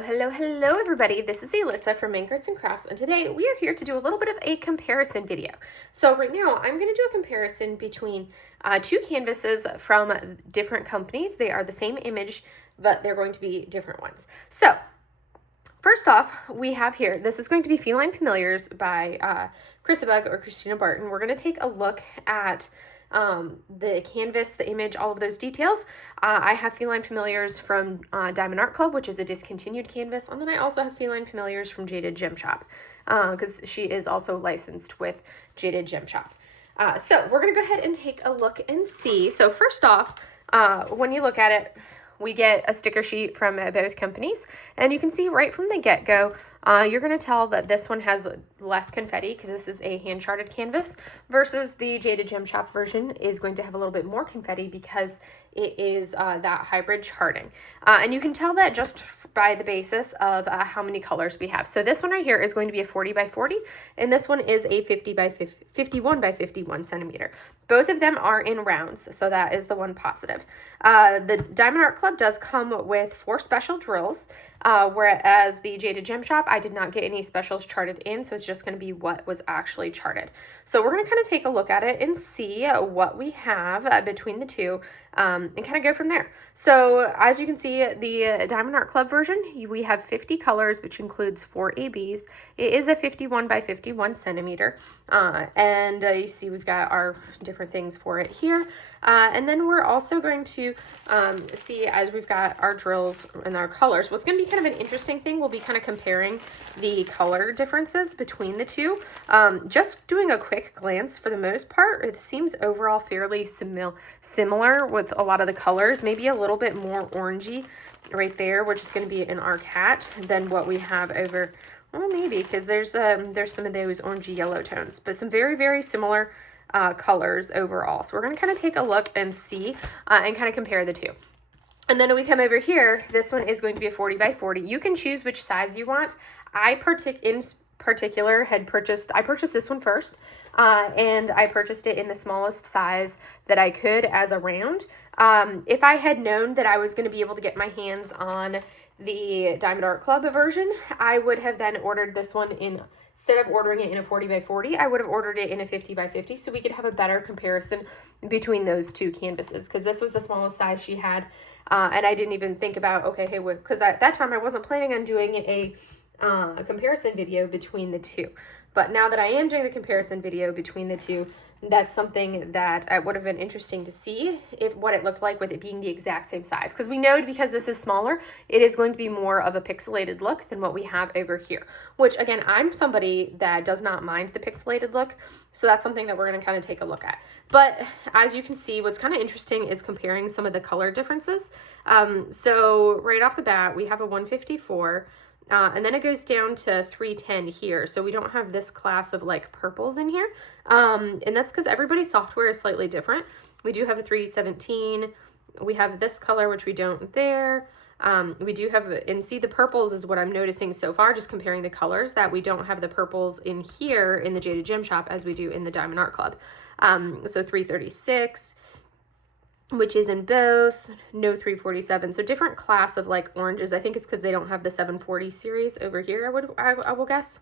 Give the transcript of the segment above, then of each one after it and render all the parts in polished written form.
Hello everybody. This is Alyssa from Main Arts and Crafts, and today we are here to do a little bit of a comparison video. So right now I'm going to do a comparison between two canvases from different companies. They are the same image, but they're going to be different ones. So first off, we have here, this is going to be Feline Familiars by Chrissabug or Christina Barton. We're going to take a look at the canvas, the image, all of those details. I have Feline Familiars from Diamond Art Club, which is a discontinued canvas, and then I also have Feline Familiars from Jaded Gem Shop, because she is also licensed with Jaded Gem Shop. So we're going to go ahead and take a look and see. So first off, when you look at it, we get a sticker sheet from both companies, and you can see right from the get-go, you're going to tell that this one has less confetti because this is a hand-charted canvas versus the Jaded Gem Shop version is going to have a little bit more confetti because it is that hybrid charting. And you can tell that just by the basis of how many colors we have. So this one right here is going to be a 40 by 40, and this one is a 51 by 51 centimeter. Both of them are in rounds, so that is the one positive. The Diamond Art Club does come with 4 special drills, whereas the Jaded Gem Shop, I did not get any specials charted in, so it's just going to be what was actually charted. So we're going to kind of take a look at it and see what we have between the two, and kind of go from there. So as you can see, the Diamond Art Club version, we have 50 colors, which includes 4 ABs. It is a 51 by 51 centimeter, and you see we've got our different things for it here. And then we're also going to see, as we've got our drills and our colors, what's going to be kind of an interesting thing, we'll be kind of comparing the color differences between the two. Just doing a quick glance, for the most part, it seems overall fairly similar with a lot of the colors, maybe a little bit more orangey right there, which is going to be in our cat, than what we have over, well, maybe, because there's some of those orangey yellow tones, but some very, very similar colors overall. So we're going to kind of take a look and see and kind of compare the two. And then we come over here, this one is going to be a 40 by 40. You can choose which size you want. I purchased this one first, and I purchased it in the smallest size that I could as a round. If I had known that I was going to be able to get my hands on the Diamond Art Club version, I would have then ordered this one instead of ordering it in a 40 by 40, I would have ordered it in a 50 by 50, so we could have a better comparison between those two canvases, because this was the smallest size she had, and I didn't even think about, okay, hey, because at that time I wasn't planning on doing a comparison video between the two. But now that I am doing the comparison video between the two, that's something that would have been interesting to see what it looked like with it being the exact same size. Because we know, because this is smaller, it is going to be more of a pixelated look than what we have over here. Which, again, I'm somebody that does not mind the pixelated look, so that's something that we're going to kind of take a look at. But as you can see, what's kind of interesting is comparing some of the color differences. So right off the bat, we have a 154. And then it goes down to 310 here. So we don't have this class of like purples in here. And that's because everybody's software is slightly different. We do have a 317. We have this color, which we don't there. We do have, and see the purples is what I'm noticing so far, just comparing the colors, that we don't have the purples in here in the Jaded Gem Shop as we do in the Diamond Art Club. So 336. Which is in both, no 347. So different class of like oranges. I think it's because they don't have the 740 series over here, I will guess.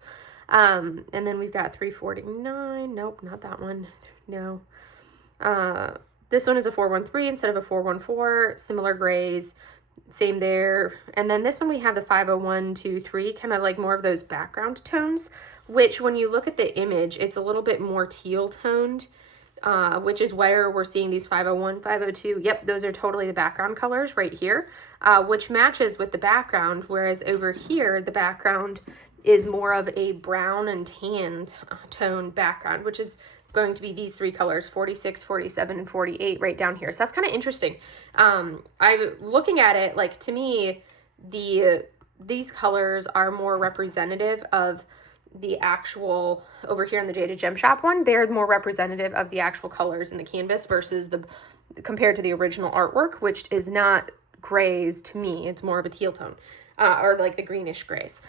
And then we've got 349. Nope, not that one. No. This one is a 413 instead of a 414. Similar grays. Same there. And then this one we have the 501, 2, 3, kind of like more of those background tones, which when you look at the image, it's a little bit more teal toned. Which is where we're seeing these 501, 502. Yep, those are totally the background colors right here, which matches with the background, whereas over here, the background is more of a brown and tanned tone background, which is going to be these 3 colors, 46, 47, and 48 right down here. So that's kind of interesting. I'm looking at it, like, to me, these colors are more representative of the actual, over here in the Jaded Gem Shop one, they're more representative of the actual colors in the canvas versus compared to the original artwork, which is not grays to me. It's more of a teal tone, or like the greenish grays.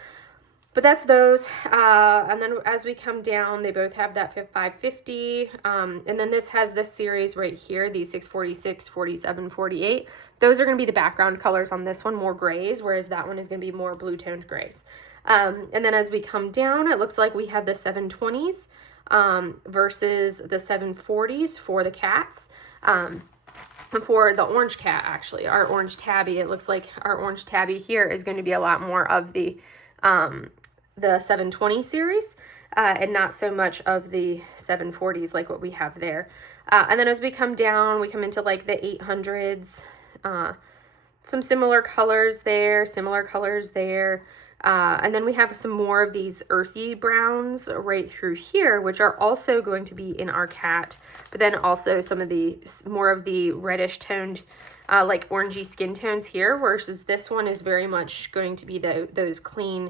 But that's those. And then as we come down, they both have that 550. And then this has this series right here, these 646, 47, 48. Those are going to be the background colors on this one, more grays, whereas that one is going to be more blue toned grays. And then as we come down, it looks like we have the 720s versus the 740s for the cats. For the orange cat, actually, our orange tabby, it looks like our orange tabby here is going to be a lot more of the 720 series and not so much of the 740s like what we have there. And then as we come down, we come into like the 800s, some similar colors there, and then we have some more of these earthy browns right through here, which are also going to be in our cat, but then also some of the more of the reddish toned, like orangey skin tones here, versus this one is very much going to be those clean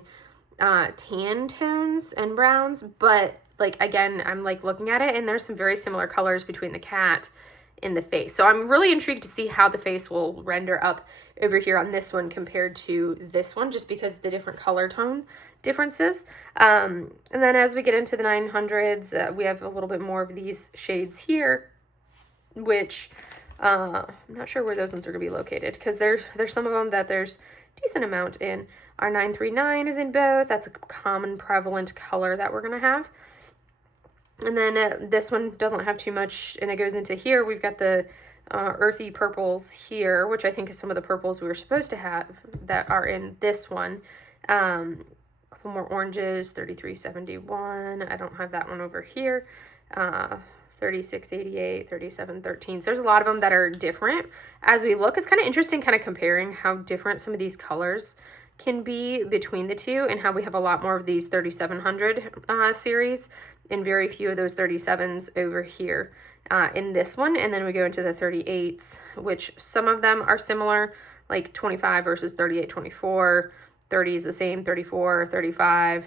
tan tones and browns. But like, again, I'm like looking at it and there's some very similar colors between the cat and the face. So I'm really intrigued to see how the face will render up over here on this one compared to this one, just because the different color tone differences. And then as we get into the 900s, we have a little bit more of these shades here, which I'm not sure where those ones are going to be located, because there's some of them that there's decent amount in. Our 939 is in both. That's a common prevalent color that we're going to have. And then this one doesn't have too much, and it goes into here. We've got the earthy purples here, which I think is some of the purples we were supposed to have that are in this one. A couple more oranges, 3371. I don't have that one over here. 3688, 3713. So there's a lot of them that are different. As we look, it's kind of interesting kind of comparing how different some of these colors can be between the two, and how we have a lot more of these 3700 series and very few of those 37s over here in this one. And then we go into the 38s, which some of them are similar, like 25 versus 38, 24, 30 is the same, 34, 35,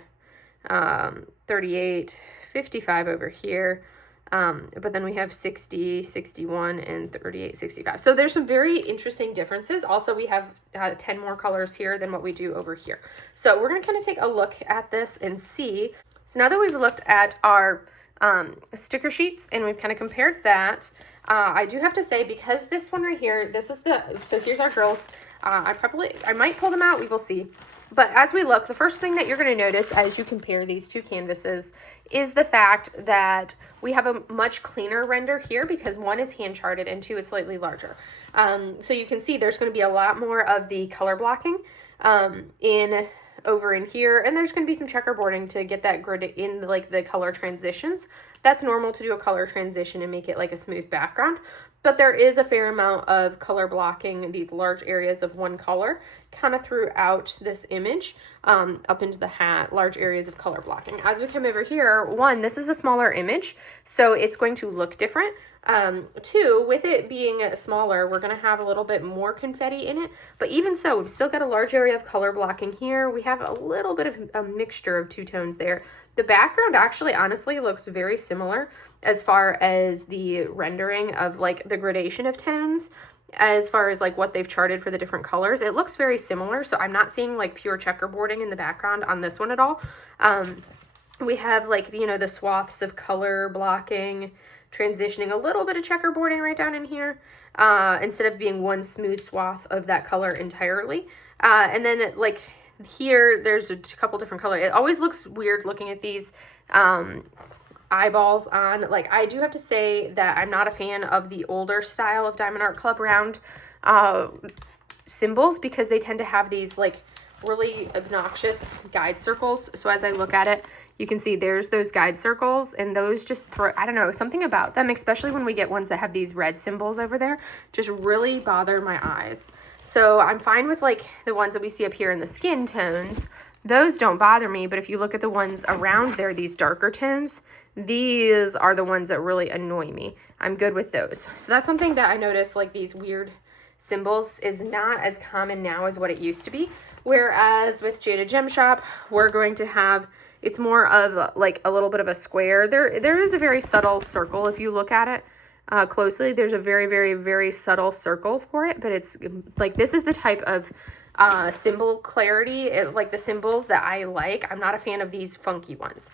38, 55 over here. But then we have 60, 61, and 38, 65. So there's some very interesting differences. Also, we have 10 more colors here than what we do over here. So we're going to kind of take a look at this and see. So now that we've looked at our sticker sheets and we've kind of compared that, I do have to say, because this one right here, so here's our girls. I might pull them out. We will see. But as we look, the first thing that you're going to notice as you compare these two canvases is the fact that we have a much cleaner render here, because one, it's hand charted, and two, it's slightly larger. So you can see there's going to be a lot more of the color blocking over in here, and there's going to be some checkerboarding to get that grid in, like the color transitions. That's normal to do a color transition and make it like a smooth background. But there is a fair amount of color blocking, these large areas of one color, kind of throughout this image, up into the hat, large areas of color blocking. As we come over here, one, this is a smaller image, so it's going to look different. Two, with it being smaller, we're going to have a little bit more confetti in it, but even so, we've still got a large area of color blocking here. We have a little bit of a mixture of two tones there. The background actually, honestly, looks very similar as far as the rendering of like the gradation of tones, as far as like what they've charted for the different colors. It looks very similar, so I'm not seeing like pure checkerboarding in the background on this one at all. We have like, the swaths of color blocking, transitioning, a little bit of checkerboarding right down in here, instead of being one smooth swath of that color entirely. And then like here, there's a couple different colors. It always looks weird looking at these eyeballs on. Like, I do have to say that I'm not a fan of the older style of Diamond Art Club round symbols, because they tend to have these like really obnoxious guide circles. So as I look at it, you can see there's those guide circles, and those just throw, I don't know, something about them, especially when we get ones that have these red symbols over there, just really bother my eyes. So I'm fine with like the ones that we see up here in the skin tones. Those don't bother me, but if you look at the ones around there, these darker tones, these are the ones that really annoy me. I'm good with those. So that's something that I noticed, like these weird symbols is not as common now as what it used to be. Whereas with Jaded Gem Shop, we're going to have, it's more of like a little bit of a square. There is a very subtle circle if you look at it closely. There's a very, very, very subtle circle for it, but it's like, this is the type of symbol clarity, like the symbols that I like. I'm not a fan of these funky ones.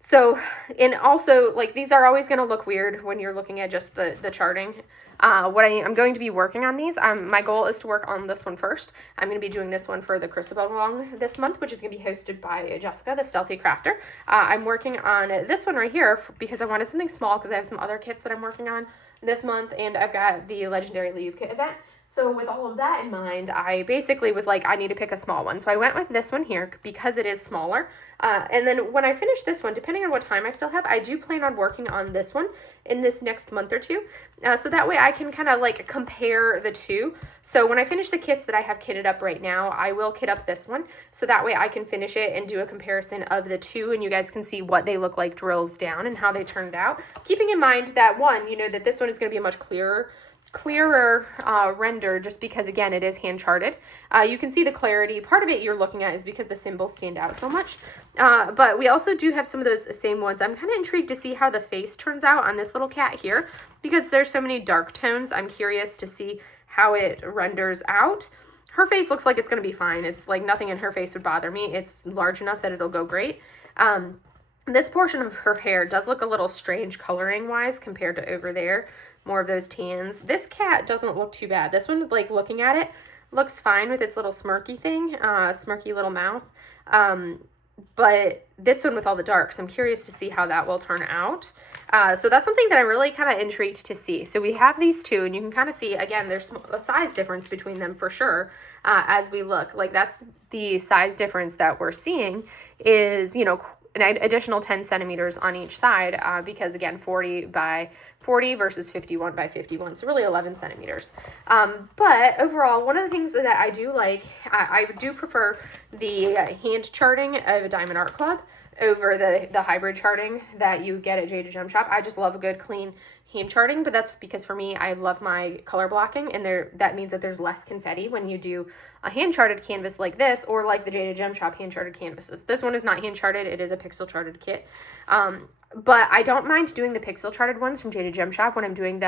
So, and also, like, these are always going to look weird when you're looking at just the charting. What I'm going to be working on these, my goal is to work on this one first. I'm going to be doing this one for the Chrissabug along this month, which is going to be hosted by Jessica, the Stealthy Crafter. I'm working on this one right here because I wanted something small because I have some other kits that I'm working on this month, and I've got the Legendary Lube Kit event. So with all of that in mind, I basically was like, I need to pick a small one. So I went with this one here because it is smaller. And then when I finish this one, depending on what time I still have, I do plan on working on this one in this next month or two. So that way I can kind of like compare the two. So when I finish the kits that I have kitted up right now, I will kit up this one. So that way I can finish it and do a comparison of the two, and you guys can see what they look like drills down and how they turned out. Keeping in mind that one, you know, that this one is going to be a much clearer render, just because again it is hand charted. You can see the clarity. Part of it you're looking at is because the symbols stand out so much, but we also do have some of those same ones. I'm kind of intrigued to see how the face turns out on this little cat here because there's so many dark tones. I'm curious to see how it renders out. Her face looks like it's going to be fine. It's like nothing in her face would bother me. It's large enough that it'll go great. This portion of her hair does look a little strange coloring wise compared to over there. More of those tans. This cat doesn't look too bad. This one, like looking at it, looks fine with its little smirky thing, smirky little mouth. But this one with all the darks, I'm curious to see how that will turn out. So that's something that I'm really kind of intrigued to see. So we have these two, and you can kind of see, again, there's a size difference between them for sure. As we look, like that's the size difference that we're seeing is, you know, an additional 10 centimeters on each side, because again, 40 by 40 versus 51 by 51, so really 11 centimeters. But overall, one of the things that I do like, I do prefer the hand charting of a Diamond Art Club over the hybrid charting that you get at Jaded Gem Shop. I just love a good clean hand charting, but that's because for me, I love my color blocking, and that means that there's less confetti when you do a hand charted canvas like this, or like the Jaded Gem Shop hand charted canvases. This one is not hand charted, it is a pixel charted kit. But I don't mind doing the pixel charted ones from Jaded Gem Shop when I'm doing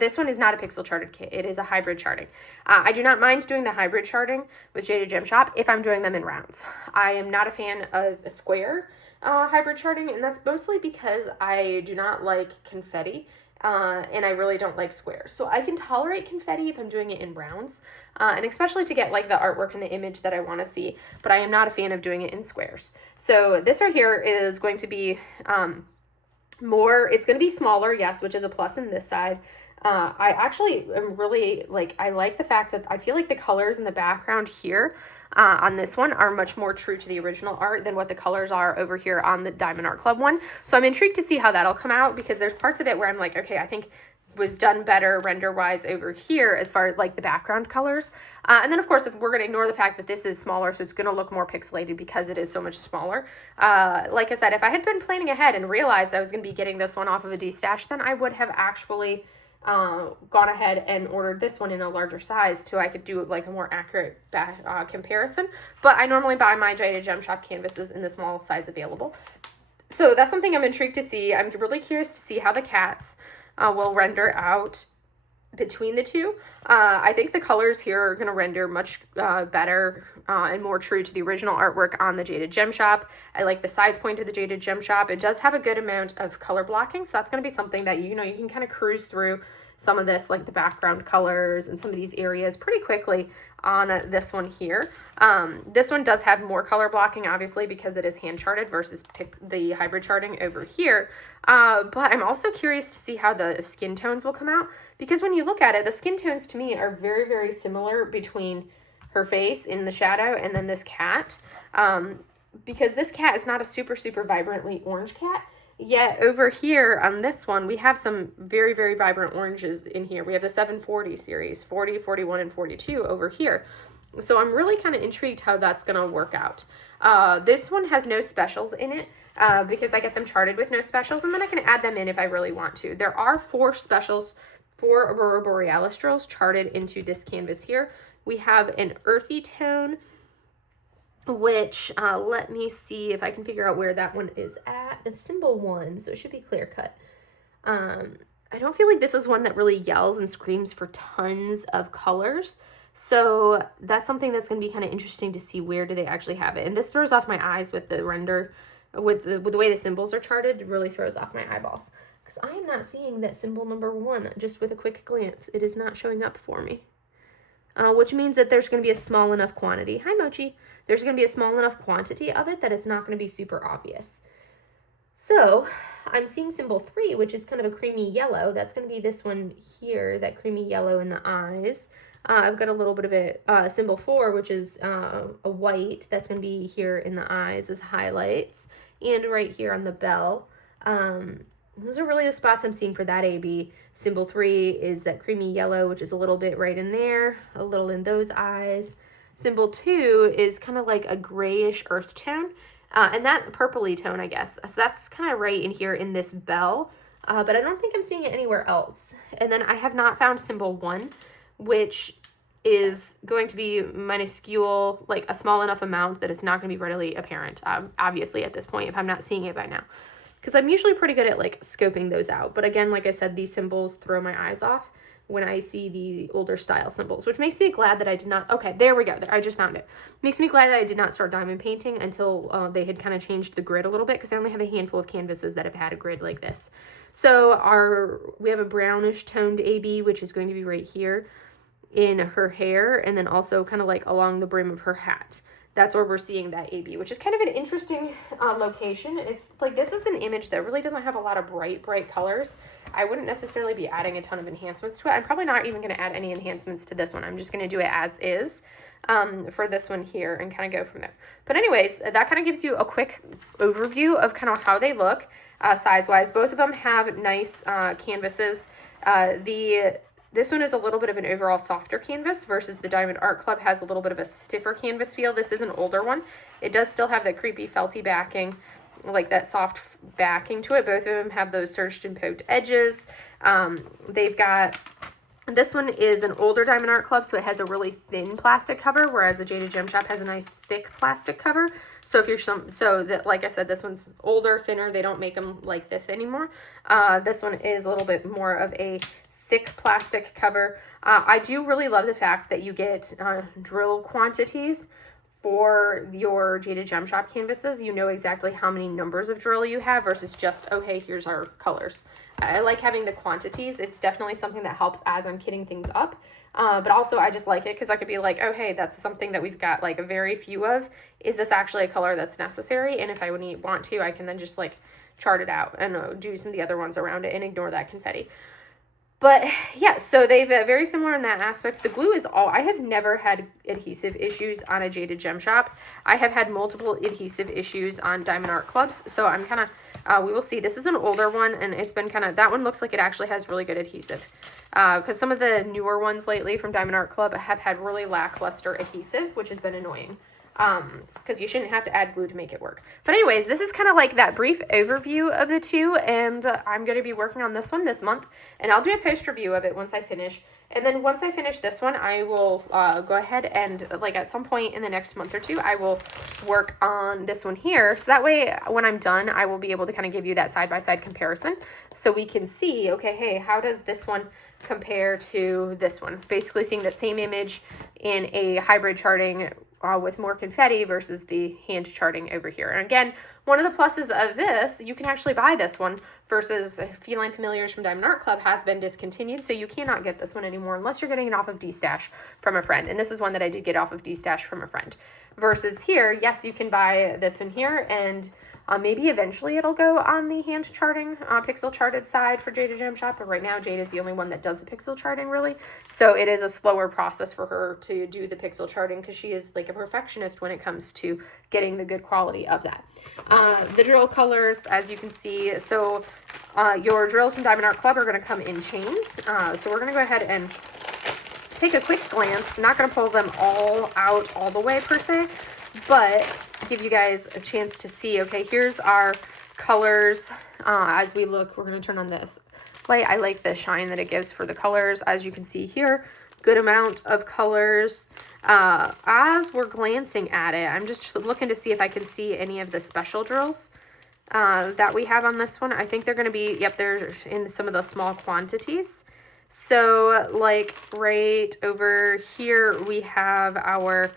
this one is not a pixel charted kit, it is a hybrid charting. I do not mind doing the hybrid charting with Jaded Gem Shop if I'm doing them in rounds. I am not a fan of a square hybrid charting, and that's mostly because I do not like confetti. And I really don't like squares. So I can tolerate confetti if I'm doing it in rounds, and especially to get like the artwork and the image that I want to see, but I am not a fan of doing it in squares. So this right here is going to be it's going to be smaller, yes, which is a plus in this side. I actually am really I like the fact that I feel like the colors in the background here on this one are much more true to the original art than what the colors are over here on the Diamond Art Club one. So I'm intrigued to see how that'll come out, because there's parts of it where I'm like, okay, I think was done better render wise over here as far as like the background colors. And then of course, if we're going to ignore the fact that this is smaller, so it's going to look more pixelated because it is so much smaller. Like I said, if I had been planning ahead and realized I was going to be getting this one off of a D-stash, then I would have actually gone ahead and ordered this one in a larger size so I could do like a more accurate comparison. But I normally buy my Jaded Gem Shop canvases in the small size available. So that's something I'm intrigued to see. I'm really curious to see how the cats will render out between the two. I think the colors here are going to render much better and more true to the original artwork on the Jaded Gem Shop. I like the size point of the Jaded Gem Shop. It does have a good amount of color blocking, so that's going to be something that you can kind of cruise through some of this, like the background colors and some of these areas pretty quickly on this one here. This one does have more color blocking, obviously, because it is hand charted versus the hybrid charting over here. But I'm also curious to see how the skin tones will come out, because when you look at it, the skin tones to me are very, very similar between her face in the shadow and then this cat. Because this cat is not a super, super vibrantly orange cat. Yet over here on this one, we have some very, very vibrant oranges in here. We have the 740 series, 40, 41, and 42 over here. So I'm really kind of intrigued how that's going to work out. This one has no specials in it because I get them charted with no specials, and then I can add them in if I really want to. There are 4 specials for Aurora Borealis drills charted into this canvas here. We have an earthy tone, which let me see if I can figure out where that one is at. It's symbol 1, so it should be clear cut. I don't feel like this is one that really yells and screams for tons of colors, So that's something that's going to be kind of interesting to see, where do they actually have it. And this throws off my eyes with the render, with the way the symbols are charted. It really throws off my eyeballs. Because I am not seeing that symbol number 1 just with a quick glance. It is not showing up for me. Which means that there's going to be a small enough quantity. Hi, Mochi. There's going to be a small enough quantity of it that it's not going to be super obvious. So I'm seeing symbol 3, which is kind of a creamy yellow. That's going to be this one here, that creamy yellow in the eyes. I've got a little bit of it. Symbol 4, which is a white. That's going to be here in the eyes as highlights. And right here on the bell. Those are really the spots I'm seeing for that AB. Symbol 3 is that creamy yellow, which is a little bit right in there, a little in those eyes. Symbol 2 is kind of like a grayish earth tone, and that purpley tone, I guess. So that's kind of right in here in this bell, but I don't think I'm seeing it anywhere else. And then I have not found symbol 1, which is going to be minuscule, like a small enough amount that it's not going to be readily apparent, obviously, at this point, if I'm not seeing it by now. Because I'm usually pretty good at like scoping those out. But again, like I said, these symbols throw my eyes off when I see the older style symbols, which makes me glad that I did not, okay, there we go. I just found it. Makes me glad that I did not start diamond painting until they had kind of changed the grid a little bit, because I only have a handful of canvases that have had a grid like this. So we have a brownish toned AB, which is going to be right here in her hair, and then also kind of like along the brim of her hat. That's where we're seeing that AB, which is kind of an interesting location. It's like, this is an image that really doesn't have a lot of bright colors. I wouldn't necessarily be adding a ton of enhancements to it. I'm probably not even going to add any enhancements to this one. I'm just going to do it as is for this one here and kind of go from there. But anyways, that kind of gives you a quick overview of kind of how they look size-wise. Both of them have nice canvases. This one is a little bit of an overall softer canvas versus the Diamond Art Club has a little bit of a stiffer canvas feel. This is an older one. It does still have that creepy felty backing, like that soft backing to it. Both of them have those serged and poked edges. They've got, this one is an older Diamond Art Club, so it has a really thin plastic cover, whereas the Jaded Gem Shop has a nice thick plastic cover. So if you're like I said, this one's older, thinner. They don't make them like this anymore. This one is a little bit more of a thick plastic cover. I do really love the fact that you get drill quantities for your Jaded Gem Shop canvases. You know exactly how many numbers of drill you have versus just, oh, hey, here's our colors. I like having the quantities. It's definitely something that helps as I'm kitting things up. But also I just like it because I could be like, oh, hey, that's something that we've got like a very few of. Is this actually a color that's necessary? And if I want to, I can then just like chart it out and do some of the other ones around it and ignore that confetti. But yeah, so they've very similar in that aspect. The glue is all, I have never had adhesive issues on a Jaded Gem Shop. I have had multiple adhesive issues on Diamond Art Clubs. So I'm kind of, we will see. This is an older one and it's been kind of, that one looks like it actually has really good adhesive. Because some of the newer ones lately from Diamond Art Club have had really lackluster adhesive, which has been annoying. Because you shouldn't have to add glue to make it work. But anyways, this is kind of like that brief overview of the two, and I'm going to be working on this one this month, and I'll do a post review of it once I finish. And then once I finish this one, I will go ahead and, like, at some point in the next month or two, I will work on this one here. So that way, when I'm done, I will be able to kind of give you that side-by-side comparison so we can see, okay, hey, how does this one compare to this one? Basically seeing that same image in a hybrid charting with more confetti versus the hand charting over here. And again, one of the pluses of this, you can actually buy this one versus Feline Familiars from Diamond Art Club has been discontinued, so you cannot get this one anymore unless you're getting it off of D-Stash from a friend. And this is one that I did get off of D-Stash from a friend. Versus here, yes, you can buy this one here, and maybe eventually it'll go on the hand charting, pixel charted side for Jaded Gem Shop, but right now Jade is the only one that does the pixel charting really. So it is a slower process for her to do the pixel charting because she is like a perfectionist when it comes to getting the good quality of that. The drill colors, as you can see, so your drills from Diamond Art Club are going to come in chains. So we're going to go ahead and take a quick glance. Not going to pull them all out all the way per se, but give you guys a chance to see, okay, here's our colors. As we look, we're going to turn on this light. I like the shine that it gives for the colors. As you can see here, good amount of colors. As we're glancing at it, I'm just looking to see if I can see any of the special drills that we have on this one. I think they're going to be, yep, they're in some of the small quantities. So like right over here, we have our,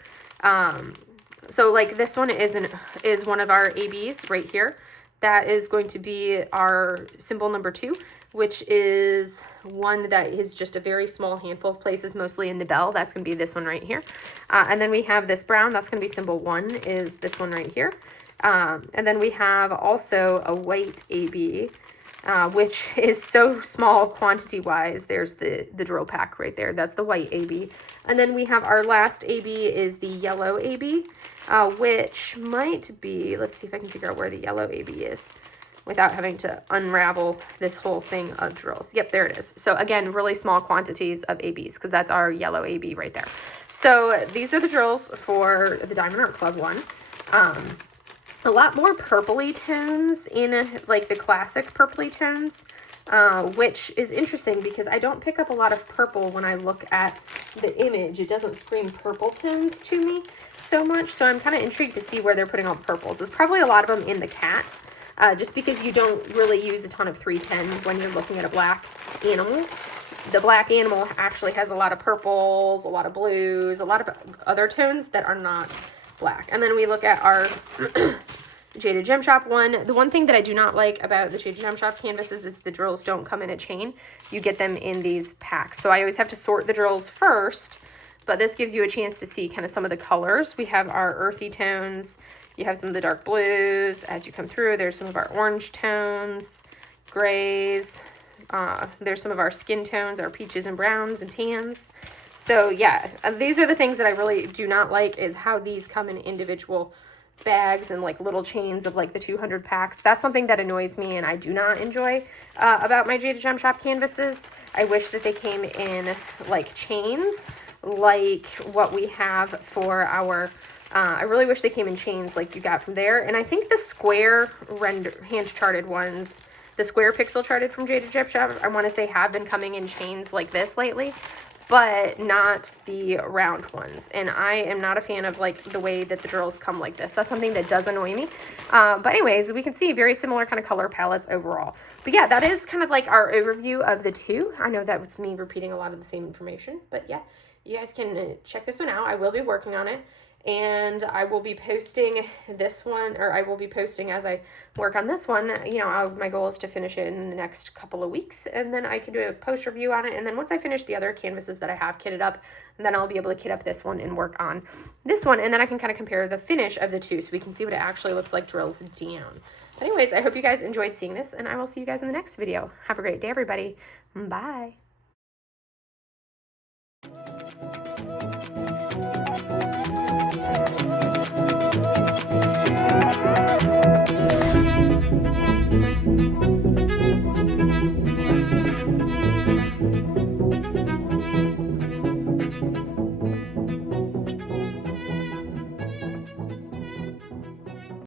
so like this one is one of our ABs right here. That is going to be our symbol number 2, which is one that is just a very small handful of places, mostly in the bell. That's going to be this one right here. And then we have this brown. That's going to be symbol 1, is this one right here. And then we have also a white AB, which is so small quantity-wise. There's the drill pack right there. That's the white AB. And then we have our last AB is the yellow AB, which might be, let's see if I can figure out where the yellow AB is without having to unravel this whole thing of drills. Yep, there it is. So again, really small quantities of ABs, because that's our yellow AB right there. So these are the drills for the Diamond Art Club one. A lot more purpley tones in like the classic purpley tones, which is interesting because I don't pick up a lot of purple when I look at the image. It doesn't scream purple tones to me so much, so I'm kind of intrigued to see where they're putting all the purples. There's probably a lot of them in the cat, just because you don't really use a ton of 310s when you're looking at a black animal. The black animal actually has a lot of purples, a lot of blues, a lot of other tones that are not black. And then we look at our Jaded Gem Shop one. The one thing that I do not like about the Jaded Gem Shop canvases is the drills don't come in a chain. You get them in these packs. So I always have to sort the drills first, but this gives you a chance to see kind of some of the colors. We have our earthy tones. You have some of the dark blues. As you come through, there's some of our orange tones, grays. There's some of our skin tones, our peaches and browns and tans. So yeah, these are the things that I really do not like, is how these come in individual bags and like little chains of like the 200 packs. That's something that annoys me and I do not enjoy about my Jaded Gem Shop canvases. I wish that they came in like chains, like what we have for our, I really wish they came in chains like you got from there. And I think the square hand charted ones, the square pixel charted from Jaded Gem Shop, I want to say have been coming in chains like this lately, but not the round ones. And I am not a fan of like the way that the drills come like this. That's something that does annoy me. But anyways, we can see very similar kind of color palettes overall. But yeah, that is kind of like our overview of the two. I know that was me repeating a lot of the same information, but yeah, you guys can check this one out. I will be working on it. And I will be posting this one, or I will be posting as I work on this one. You know, my goal is to finish it in the next couple of weeks, and then I can do a post review on it. And then once I finish the other canvases that I have kitted up, then I'll be able to kit up this one and work on this one. And then I can kind of compare the finish of the two so we can see what it actually looks like drills down. Anyways, I hope you guys enjoyed seeing this, and I will see you guys in the next video. Have a great day, everybody. Bye.